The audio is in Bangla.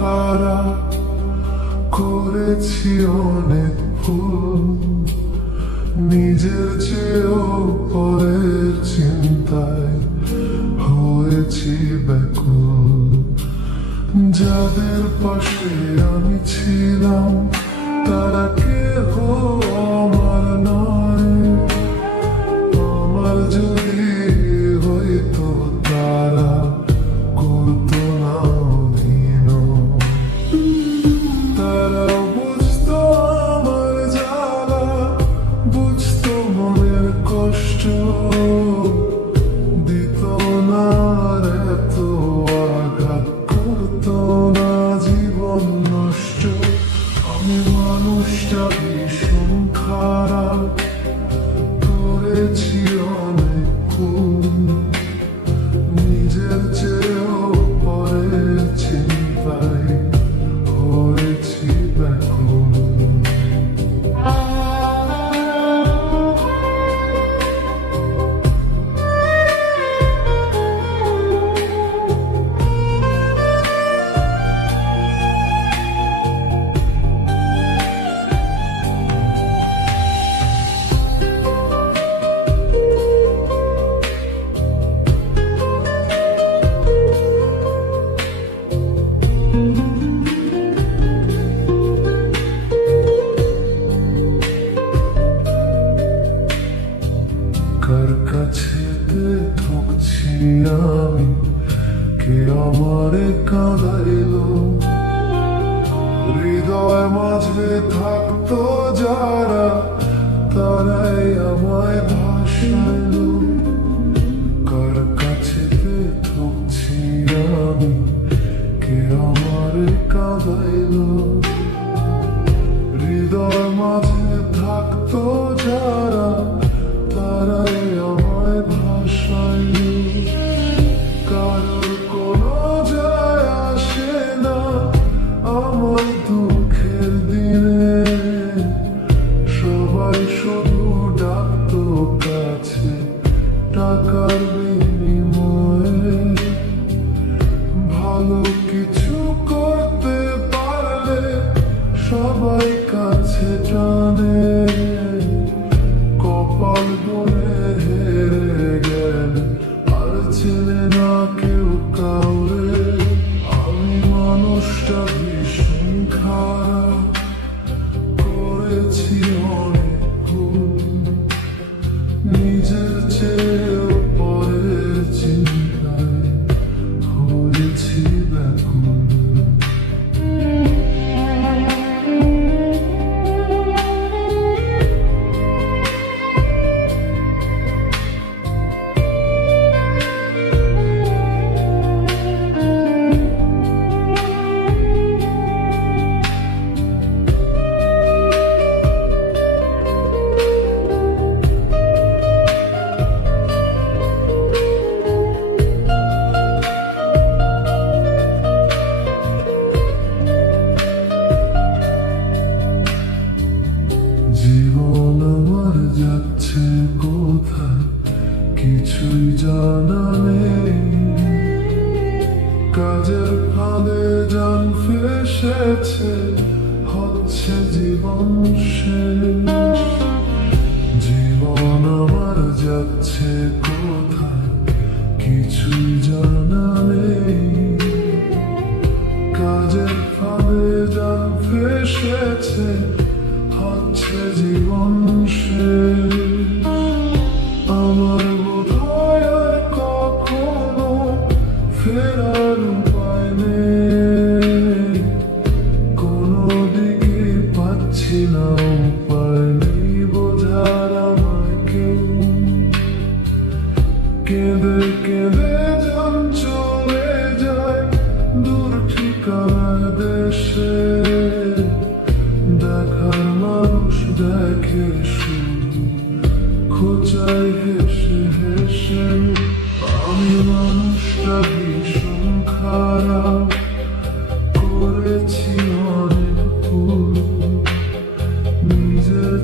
খারাপ করেছি অনেক ভুল, নিজের চেয়েও পরের চিন্তায় হয়েছি ব্যাকুল। যাদের পাশে আমি ছিলাম তারা কেহ আমার নয়, আমার যদি হইতো তারা করতো না অভিনয়। তারা বুঝতো আমার জ্বালা, বুঝতো মনের কষ্ট, দিত না আর এত আঘাত, করতো না জীবন নষ্ট। আমি মানুষটা ভীষণ খারাপ করেছি অনেক ভুল, নিজের চেয়েও পরের চিন্তায় হয়েছি ব্যাকুল। কার কাছে ঠকছি আমি, কে আমারে কাঁদাইলো, হৃদয় মাঝে থাকতো যারা তারাই আমায় ভাসাইলো। কার কাছে ঠকছি আমি, কে আমারে কাঁদাইলো, হৃদয় মাঝে থাকতো যারা তারাই আমায় ভাসাইলো। কারোর কোনো যায় আসে না আমার দুঃখের দিনে, সবাই শুধু ডাকতো কাছে টাকার বিনিময়ে। ভালো কিছু করতে পারলে সবাই কাছে টানে, কপাল গুনে হেরে গেল আর চেনে না কেউ কাউরে। আমি মানুষটা ভীষণ খারাপ করেছি অনেক ভুল, নিজের চেয়েও পরের চিন্তায় হয়েছি ব্যাকুল। জীবন আমার যাচ্ছে কোথায় কিছুই জানা নেই, কাজের ফাঁদে জান ফেসেছে হচ্ছে জীবন শেষ। জীবন আমার যাচ্ছে কোথায় কিছুই জানা নেই, কাজের ফাঁদে জান ফেসেছে হচ্ছে জীবন শেষ। আমার বোধহয় আর কখনো ফেরার উপায় নেই, কোনো দিকে পাচ্ছি না উপায় নেই বোঝার আমায় কেউ। কেঁদে কেঁদে যান চলে যায় দূর ঠিকানার দেশে, দেখার মানুষ দেখে শুধু খোঁচাই হেসে হেসে। আমি মানুষটা ভীষণ খারাপ করেছি অনেক ভুল, নিজের